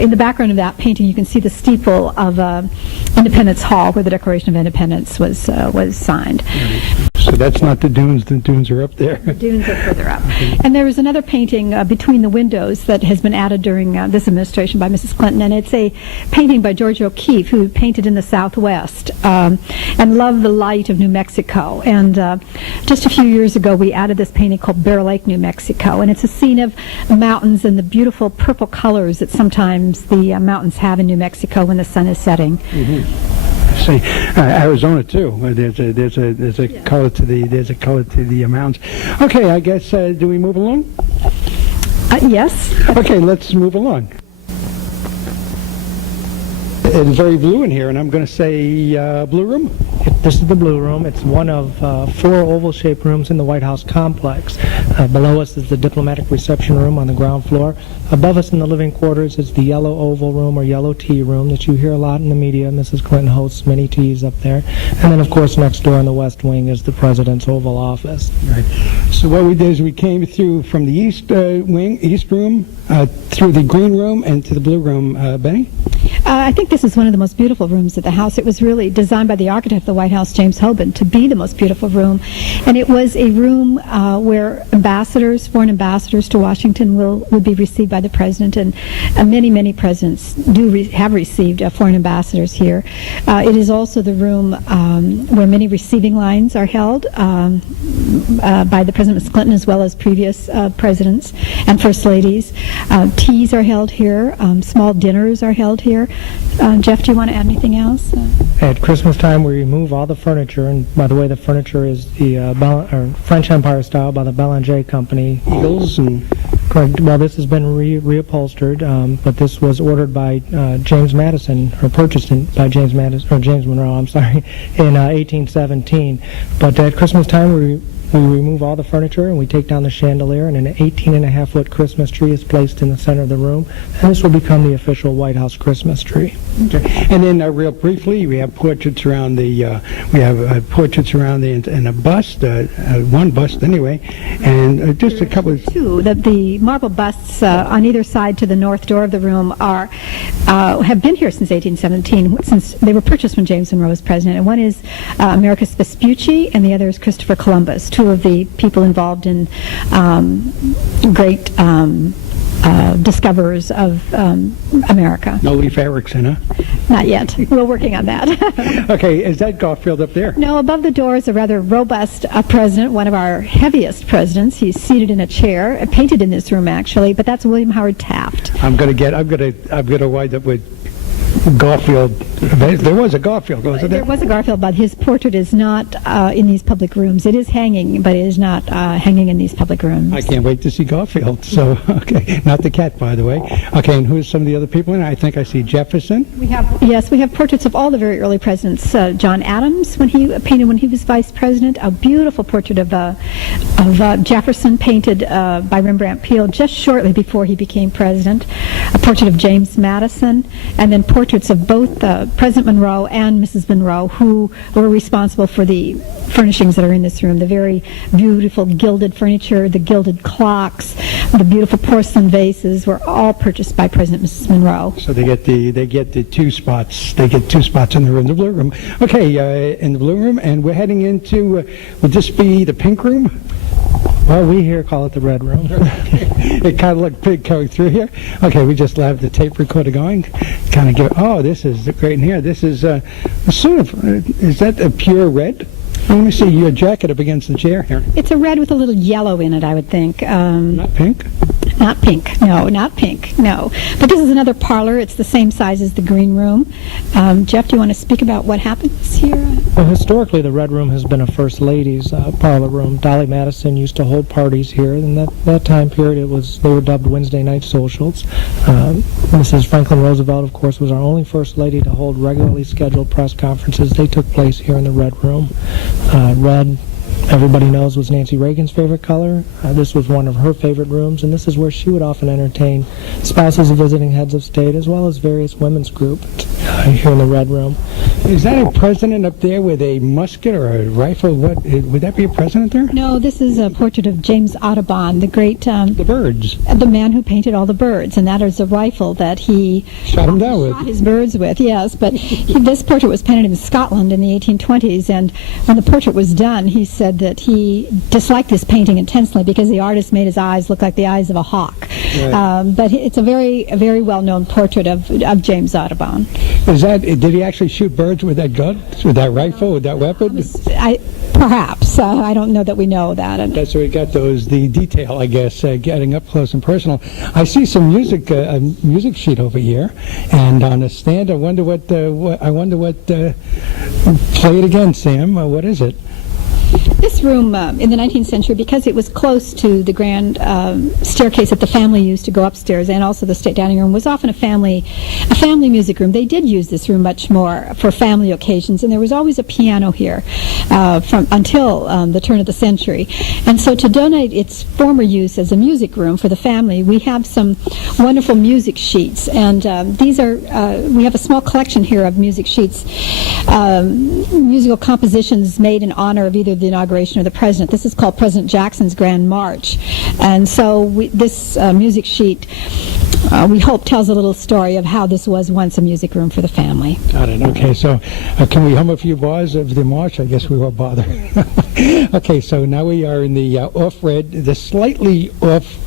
in the background of that painting, you can see the steeple of Independence Hall, where the Declaration of Independence was signed. So that's not the dunes. The dunes are up there. The dunes are further up. And there was another painting between the windows that has been added during this administration by Mrs. Clinton, and it's a painting by George O'Keeffe, who painted in the Southwest and loved the light of New Mexico. And just a few years ago, we added this painting called Bear Lake, New Mexico, and it's a scene of mountains and the beautiful purple colors that sometimes the mountains have in New Mexico when the sun is setting. See, Arizona too. There's a color to the mountains. Okay, I guess do we move along? Yes. Okay, let's move along. It's very blue in here, and I'm going to say blue room. This is the Blue Room. It's one of 4 oval-shaped rooms in the White House complex. Below us is the diplomatic reception room on the ground floor. Above us in the living quarters is the yellow oval room or yellow tea room that you hear a lot in the media. Mrs. Clinton hosts many teas up there. And then, of course, next door in the West Wing is the President's Oval Office. Right. So what we did is we came through from the East room, through the Green Room, and to the Blue Room. Benny? I think this is one of the most beautiful rooms at the house. It was really designed by the architect of the White House, James Hoban, to be the most beautiful room. And it was a room where foreign ambassadors to Washington would be received by the president. And many presidents have received foreign ambassadors here. It is also the room where many receiving lines are held by the President Mrs. Clinton as well as previous presidents and first ladies. Teas are held here. Small dinners are held here. Jeff, do you want to add anything else? At Christmas time, we remove all the furniture, and by the way, the furniture is the French Empire style by the Belanger Company. Eagles and... Correct. Well, this has been reupholstered, but this was ordered by James Madison, or purchased by James Monroe, in 1817. But at Christmas time, we remove all the furniture and we take down the chandelier, and an 18.5-foot Christmas tree is placed in the center of the room, and this will become the official White House Christmas tree. Okay. And then real briefly, we have portraits around the and a bust, one bust anyway, and just a couple of... The marble busts on either side to the north door of the room have been here since 1817, since they were purchased when James Monroe was president. And one is Americus Vespucci, and the other is Christopher Columbus, two of the people involved in great discoverers of America. No Leif Erikson, huh? Not yet. We're working on that. Okay, is that Garfield up there? No, above the door is a rather robust president, one of our heaviest presidents. He's seated in a chair, painted in this room actually, but that's William Howard Taft. I'm gonna wind up with Garfield. There was a Garfield, wasn't there? There was a Garfield, but his portrait is not in these public rooms. It is hanging, but it is not hanging in these public rooms. I can't wait to see Garfield. So, okay, not the cat, by the way. Okay, and who's some of the other people in it? I think I see Jefferson. We have portraits of all the very early presidents. John Adams, when he was vice president, a beautiful portrait of Jefferson, painted by Rembrandt Peale just shortly before he became president. A portrait of James Madison, and then portraits of both President Monroe and Mrs. Monroe, who were responsible for the furnishings that are in this room. The very beautiful gilded furniture, the gilded clocks, the beautiful porcelain vases were all purchased by President and Mrs. Monroe. So they get the 2 spots. They get 2 spots in the room, the blue room. Okay, in the blue room, and we're heading into. Would this be the pink room? Well, we here call it the red room. It kind of looked pink going through here. Okay, we just have the tape recorder going. Kind of give. Oh, this is great in here. This is sort of. Is that a pure red? Let me see your jacket up against the chair here. It's a red with a little yellow in it, I would think. Not pink? Not pink. No, not pink. No. But this is another parlor. It's the same size as the green room. Jeff, do you want to speak about what happens here? Well, historically, the Red Room has been a First Lady's parlor room. Dolly Madison used to hold parties here. In that time period, they were dubbed Wednesday night socials. Mrs. Franklin Roosevelt, of course, was our only First Lady to hold regularly scheduled press conferences. They took place here in the Red Room. Red, everybody knows, was Nancy Reagan's favorite color. This was one of her favorite rooms, and this is where she would often entertain spouses of visiting heads of state as well as various women's groups here in the Red Room. Is that a president up there with a musket or a rifle? What would that be a president there? No, this is a portrait of James Audubon, the great the birds. The man who painted all the birds, and that is a rifle that he shot him down with. Shot his birds with, yes. But this portrait was painted in Scotland in the 1820s, and when the portrait was done, he said that he disliked this painting intensely because the artist made his eyes look like the eyes of a hawk. Right. But it's a very well-known portrait of James Audubon. Did he actually shoot birds with that gun, with that rifle, with that weapon? Perhaps. I don't know that we know that. That's where we got the detail, I guess, getting up close and personal. I see some music sheet over here, and on a stand. I wonder what. Play it again, Sam. What is it? This room in the 19th century, because it was close to the grand staircase that the family used to go upstairs, and also the state dining room, was often a family music room. They did use this room much more for family occasions, and there was always a piano here until the turn of the century. And so to donate its former use as a music room for the family, we have some wonderful music sheets, and these are we have a small collection here of music sheets, musical compositions made in honor of either the inauguration or the president. This is called President Jackson's Grand March, and so this music sheet, we hope, tells a little story of how this was once a music room for the family. Got it. Okay, so can we hum a few bars of the march? I guess we won't bother. Okay, so now we are in the off-red, the slightly off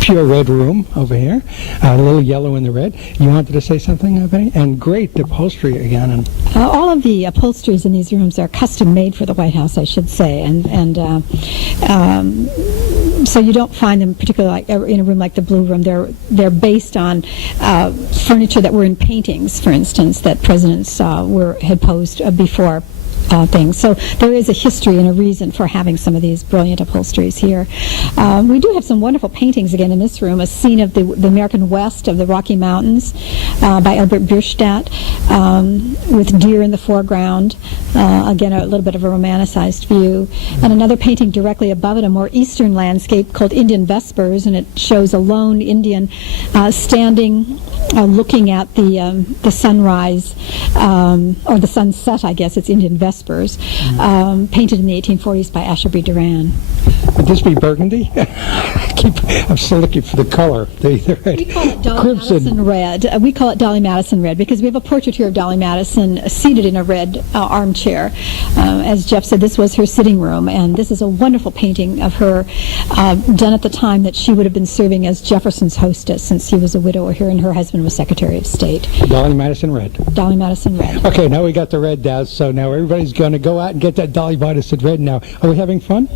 pure red room over here, a little yellow in the red. You wanted to say something, Benny? And great upholstery again. And all of the upholsteries in these rooms are custom made for the White House, I should say, and so you don't find them particularly in a room like the Blue Room. They're based on furniture that were in paintings, for instance, that presidents had posed before things. So there is a history and a reason for having some of these brilliant upholsteries here. We do have some wonderful paintings again in this room. A scene of the American West, of the Rocky Mountains, by Albert Bierstadt, with deer in the foreground. Again, a little bit of a romanticized view. And another painting directly above it, a more eastern landscape called Indian Vespers, and it shows a lone Indian standing, looking at the sunrise, or the sunset, I guess. It's Indian Vespers, painted in the 1840s by Asher B. Duran. Would this be burgundy? I'm still looking for the color. We call it Dolly Madison red. We call it Dolly Madison red because we have a portrait here of Dolly Madison seated in a red armchair. As Jeff said, this was her sitting room, and this is a wonderful painting of her done at the time that she would have been serving as Jefferson's hostess, since she was a widower here and her husband was Secretary of State. Dolly Madison red. Dolly Madison red. Okay, now we got the red down, so now everybody's going to go out and get that Dolly Madison red now. Are we having fun?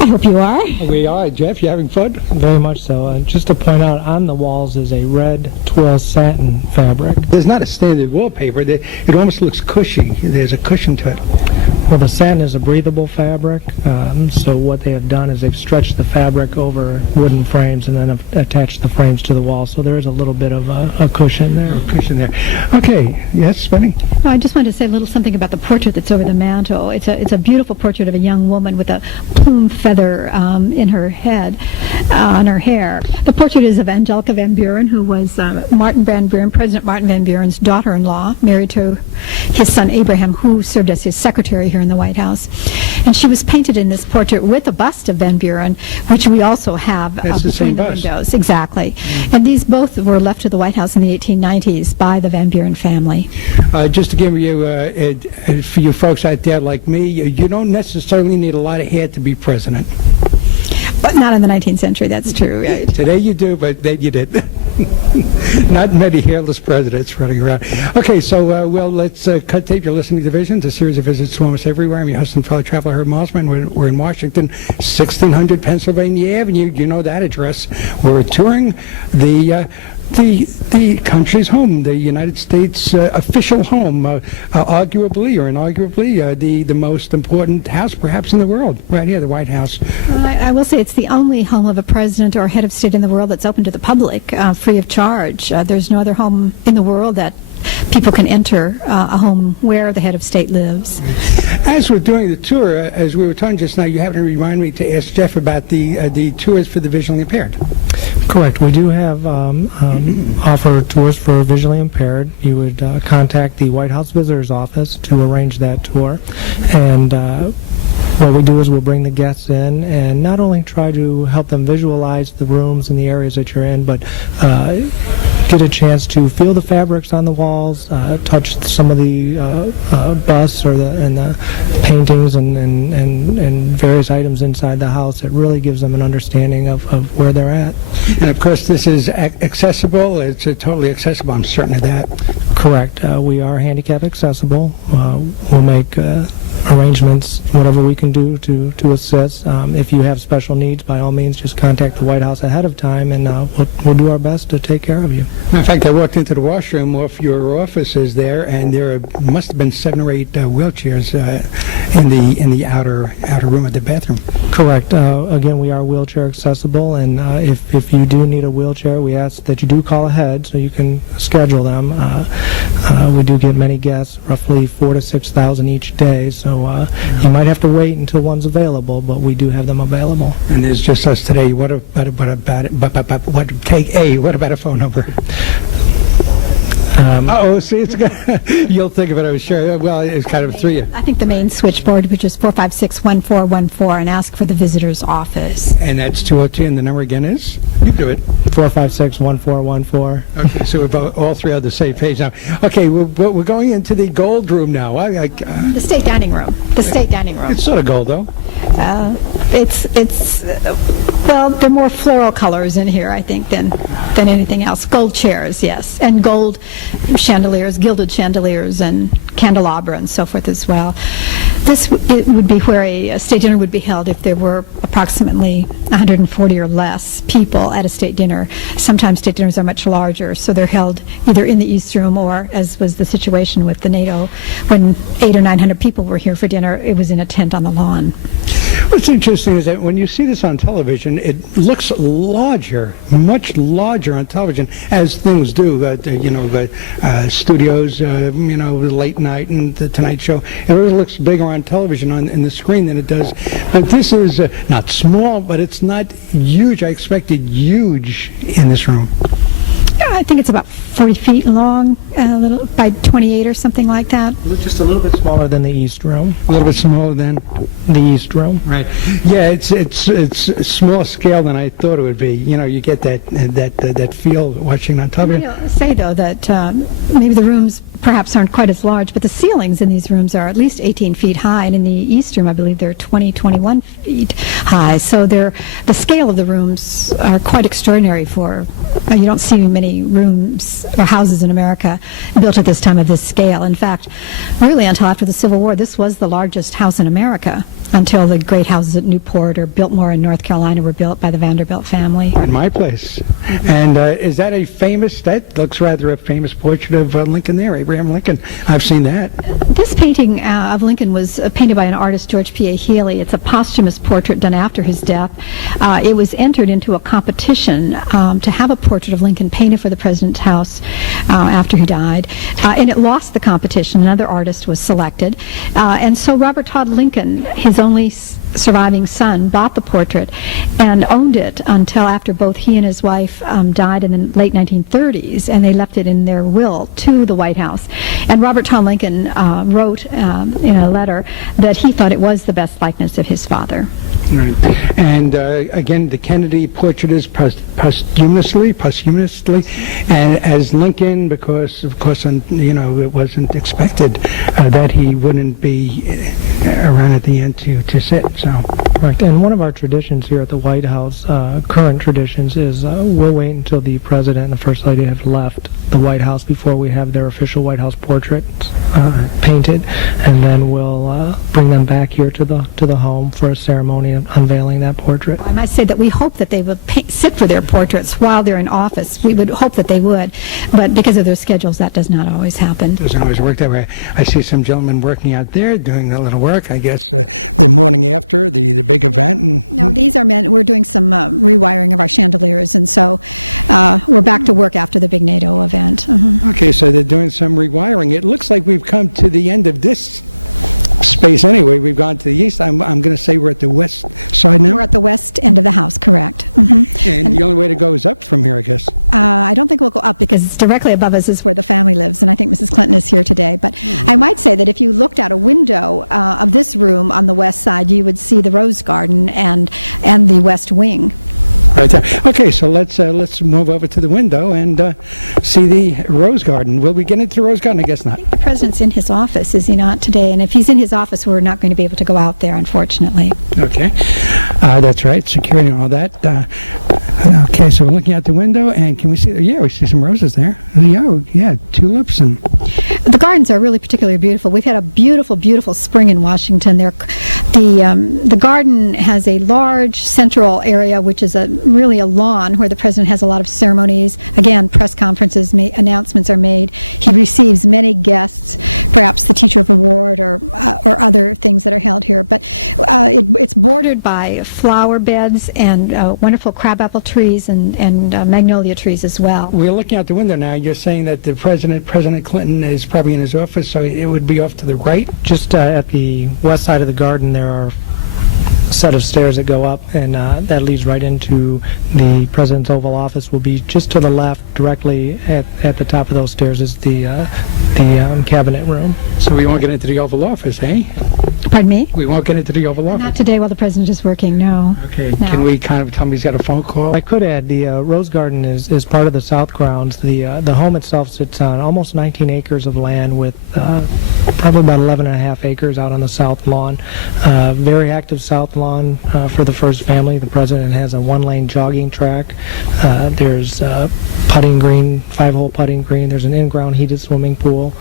I hope you are. We are. Jeff, you having fun? Very much so. Just to point out, on the walls is a red twill satin fabric. There's not a standard wallpaper. It almost looks cushy. There's a cushion to it. Well, the satin is a breathable fabric, so what they have done is they've stretched the fabric over wooden frames and then attached the frames to the wall, so there is a little bit of a cushion there. Okay, yes, Benny? No, I just wanted to say a little something about the portrait that's over the mantel. It's a beautiful portrait of a young woman with a plume feather in her head, on her hair. The portrait is of Angelica Van Buren, who was Martin Van Buren, President Martin Van Buren's daughter-in-law, married to his son Abraham, who served as his secretary here in the White House. And she was painted in this portrait with a bust of Van Buren, which we also have between the windows. Exactly. Mm-hmm. And these both were left to the White House in the 1890s by the Van Buren family. Just to give you, for you folks out there like me, you don't necessarily need a lot of hair to be president. But not in the 19th century, that's true. Right? Today you do, but then you didn't. Not many hairless presidents running around. Okay, so, let's cut tape. You're listening to Visions, a series of visits to almost everywhere. I'm your host and fellow traveler, Herb Malsman. We're in Washington, 1600 Pennsylvania Avenue. You know that address. We're touring the country's home, the United States official home, arguably or inarguably the most important house perhaps in the world, right here, the White House. I will say it's the only home of a president or head of state in the world that's open to the public, free of charge. There's no other home in the world that people can enter a home where the head of state lives. As we're doing the tour, as we were talking just now, you happen to remind me to ask Jeff about the tours for the visually impaired. Correct. We do have offer tours for visually impaired. You would contact the White House Visitors Office to arrange that tour. And what we do is we'll bring the guests in and not only try to help them visualize the rooms and the areas that you're in, but get a chance to feel the fabrics on the walls, touch some of the busts or the paintings and various items inside the house. It really gives them an understanding of where they're at. And of course this is accessible. It's totally accessible. I'm certain of that. Correct. We are handicap accessible. We'll make arrangements, whatever we can do to assist. If you have special needs, by all means, just contact the White House ahead of time, and we'll do our best to take care of you. In fact, I walked into the washroom off your offices there, and there must have been 7 or 8 wheelchairs in the outer room of the bathroom. Correct. Again, we are wheelchair accessible, and if you do need a wheelchair, we ask that you do call ahead so you can schedule them. We do get many guests, roughly 4,000 to 6,000 each day, so you might have to wait until one's available, but we do have them available. And there's just us today. What about a phone number? See, it's you'll think of it, I'm sure. Well, it's kind of 3. I think the main switchboard, which is 456-1414, and ask for the visitor's office. And that's 202, and the number again is? You do it. 456-1414. Okay, so we're all 3 on the same page now. Okay, we're going into the gold room now. The state dining room. The state dining room. It's sort of gold, though. Well, there are more floral colors in here, I think, than anything else. Gold chairs, yes, and gold chandeliers, gilded chandeliers, and candelabra, and so forth as well. It would be where a state dinner would be held if there were approximately 140 or less people at a state dinner. Sometimes state dinners are much larger, so they're held either in the East Room or, as was the situation with the NATO, when 800 or 900 people were here for dinner, it was in a tent on the lawn. What's interesting is that when you see this on television, it looks larger, much larger on television, as things do. The studios, the late night and the Tonight Show, it really looks bigger on television in the screen than it does. But this is not small, but it's not huge. I expected huge in this room. Yeah, I think it's about 40 feet long, by 28 or something like that. Just a little bit smaller than the East Room. A little bit smaller than the East Room. Right. Yeah, it's smaller scale than I thought it would be. You get that feel watching on television. I'll say though that maybe the rooms perhaps aren't quite as large, but the ceilings in these rooms are at least 18 feet high, and in the East Room, I believe they're 21 feet high. So the scale of the rooms are quite extraordinary for. You don't see many rooms or houses in America built at this time of this scale. In fact, really until after the Civil War, this was the largest house in America until the great houses at Newport or Biltmore in North Carolina were built by the Vanderbilt family. In my place. And is that that looks rather a famous portrait of Lincoln there, Abraham Lincoln. I've seen that. This painting of Lincoln was painted by an artist, George P.A. Healy. It's a posthumous portrait done after his death. It was entered into a competition to have a portrait of Lincoln painted for the President's house after he died. And it lost the competition. Another artist was selected. And so Robert Todd Lincoln, his only surviving son, bought the portrait and owned it until after both he and his wife died in the late 1930s, and they left it in their will to the White House. And Robert Todd Lincoln wrote in a letter that he thought it was the best likeness of his father. Right. And again, the Kennedy portrait is posthumously, and as Lincoln, because of course, it wasn't expected that he wouldn't be around at the end to sit. So. Correct. And one of our traditions here at the White House, current traditions, is we'll wait until the President and the First Lady have left the White House before we have their official White House portraits painted, and then we'll bring them back here to the home for a ceremony of unveiling that portrait. I might say that we hope that they would sit for their portraits while they're in office. We would hope that they would, but because of their schedules, that does not always happen. Doesn't always work that way. I see some gentlemen working out there doing a little work. I guess the morning after the big event. No, these are men. We're doing some rewiring of our chandeliers, and so we're back to work after the big NATO event. Okay, so they're doing some rewiring. It looks like we've come to the end of this space anyway. We've gone to the east. I'm going to say we're at the west side now. We're at the west end of the house, correct. And the only way to go is up from here, I guess. I don't think we'll go up because directly above us is where the family lives, and I think Mrs. Clinton is here today. But I might say that if you looked out a window of this room on the west side, you would see the Rose Garden and the West Wing. Right there. Okay, so let's move over to the window and see the Rose Garden. Will we get into the Rose Garden? I guess not. I think the President's in his office, is he not, today? And if he's in his office, we're not going to be able to go out there, unfortunately. Okay, that's right. Security and all that. Okay, so we're looking out the window, and can we see? Yeah, we see some roses there. Yeah, tulips and. The gardens are really particularly beautiful. We've had a beautiful, beautiful spring in Washington. The garden has a large central area, which is really a lawn where the president has a lot of ceremonies. Again, press conferences, announcements are made. He receives many guests, perhaps the Teacher of Award or other things that are held here. But it's bordered by flower beds and wonderful crabapple trees and magnolia trees as well. We're looking out the window now. You're saying that the President Clinton, is probably in his office, so it would be off to the right? Just at the west side of the garden, there are a set of stairs that go up, and that leads right into the President's Oval Office. Will be just to the left, directly at the top of those stairs is the cabinet room. So we won't get into the Oval Office, eh? Pardon me? We won't get into the Oval Office. Not today while the president is working, no. Okay. No. Can we kind of tell me he's got a phone call? I could add the Rose Garden is part of the South Grounds. The home itself sits on almost 19 acres of land with probably about 11 and a half acres out on the south lawn. Very active south lawn for the first family. The president has a one-lane jogging track. There's putting green, 5-hole putting green. There's an in-ground heated swimming pool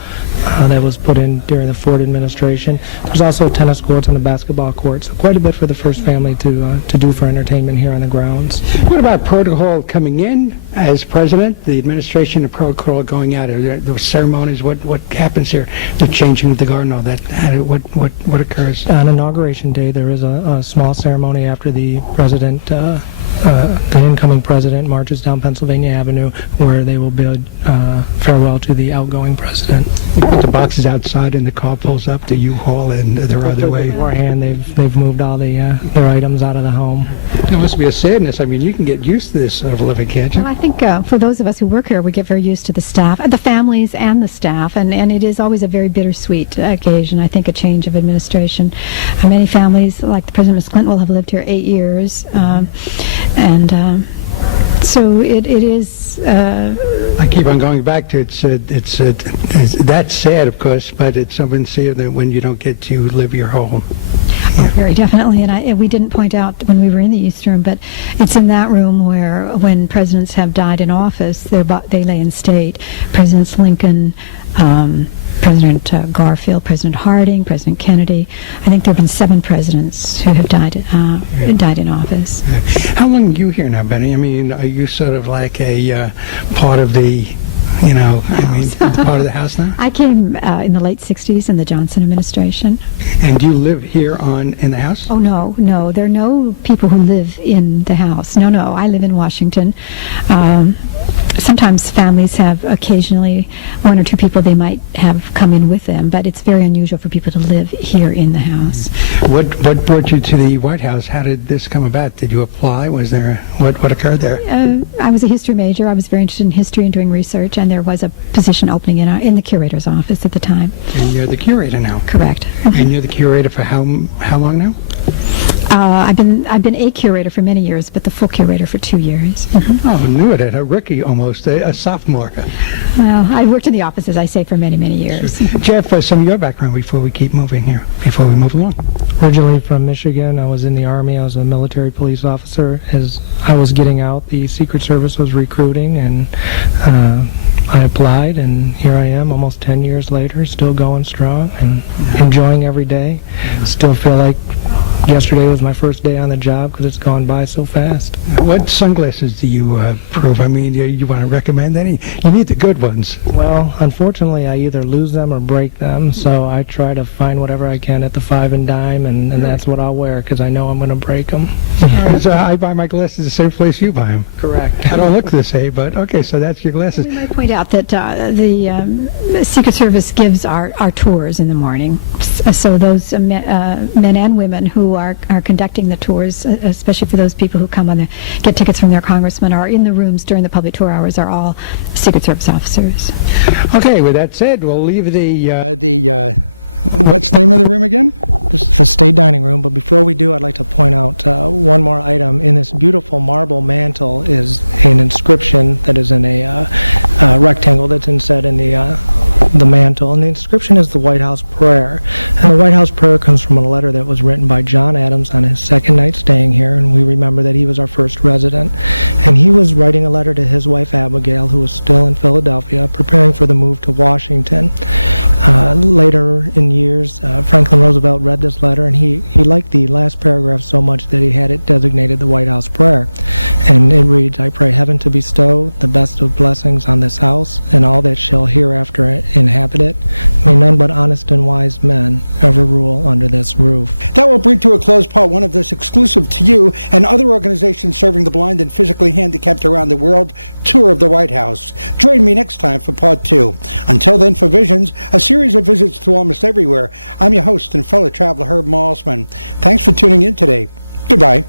that was put in during the Ford administration. There's also tennis courts and a basketball court. So quite a bit for the first family to do for entertainment here on the grounds. What about protocol coming in as president, the administration, and protocol going out? Are there ceremonies? What happens here? The changing of the garden, all that. What occurs? On Inauguration Day, there is a small ceremony after the president, the incoming president, marches down Pennsylvania Avenue, where they will bid farewell to the outgoing president. You put the boxes outside and the car pulls up to U-Haul and they're other way. Beforehand, they've moved all their items out of the home. There must be a sadness. I mean, you can get used to this sort of living, can't you? Well, I think for those of us who work here, we get very used to the staff, the families and the staff, and it is always a very bittersweet occasion, I think, a change of administration. Many families, like the President Miss Clinton, will have lived here 8 years, so it is. I keep on going back to it's that's sad, of course, but it's something sad that when you don't get to live your home. Oh, very definitely, and we didn't point out when we were in the East Room, but it's in that room where, when presidents have died in office, they lay in state. Presidents Lincoln, President Garfield, President Harding, President Kennedy. I think there have been 7 presidents who have died in office. How long are you here now, Benny? I mean, are you sort of like a part of the, part of the House now? I came in the late 60s in the Johnson administration. And do you live here in the House? Oh, no. There are no people who live in the House. No. I live in Washington. Sometimes families have occasionally 1 or 2 people they might have come in with them, but it's very unusual for people to live here in the House. What brought you to the White House? How did this come about? Did you apply? Was there what occurred there? I was a history major. I was very interested in history and doing research, and there was a position opening in the curator's office at the time. And you're the curator now? Correct. And you're the curator for how long now? I've been a curator for many years, but the full curator for 2 years. Mm-hmm. Oh, knew it. A rookie almost, a sophomore. Well, I worked in the office, as I say, for many, many years. Sure. Jeff, some of your background before we keep moving here, before we move along. Originally from Michigan, I was in the Army. I was a military police officer. As I was getting out, the Secret Service was recruiting, and I applied, and here I am almost 10 years later, still going strong and enjoying every day. Still feel like yesterday was my first day on the job because it's gone by so fast. What sunglasses do you prove? I mean, you want to recommend any? You need the good ones. Well, unfortunately, I either lose them or break them, so I try to find whatever I can at the 5 and dime, and that's what I'll wear because I know I'm going to break them. So I buy my glasses the same place you buy them. Correct. I don't look the same, but okay, so that's your glasses. We might point out that the Secret Service gives our tours in the morning. So those men and women who are conducting the tours, especially for those people who come get tickets from their congressman, are in the rooms during the public tour hours, are all Secret Service officers. Okay, with that said, we'll leave the what's the name of the room again? This is the state dining room, but before we do, I'd like to point out one more item. In this beautiful marble mantle is an inscription that is in a rectangle that's inset in the mantle, and the inscription is the White House Prayer. And the White House Prayer comes from a letter that was written by John Adams on his second night staying here, and we remember that he was our first resident. And he was writing a letter to his wife Abigail, who was still in Philadelphia, preparing for the move to Washington. Later in years, Franklin Roosevelt read this letter, and he liked the last paragraph so much that he had it designated the White House prayer. And it reads, "I pray heaven to bestow the best of blessings on this house and all that shall hereafter inhabit it. May none but honest and wise men ever rule under this roof." That will bring to a close part one of this exclusive to you and other organizations serving the blind and physically handicapped around the world tour of the White House. Join me next time for part 2. Until then, for Visions, a series of visits to almost everywhere, I'm your host and fellow traveler, Malsman. Thanks for tuning in today. Goodbye.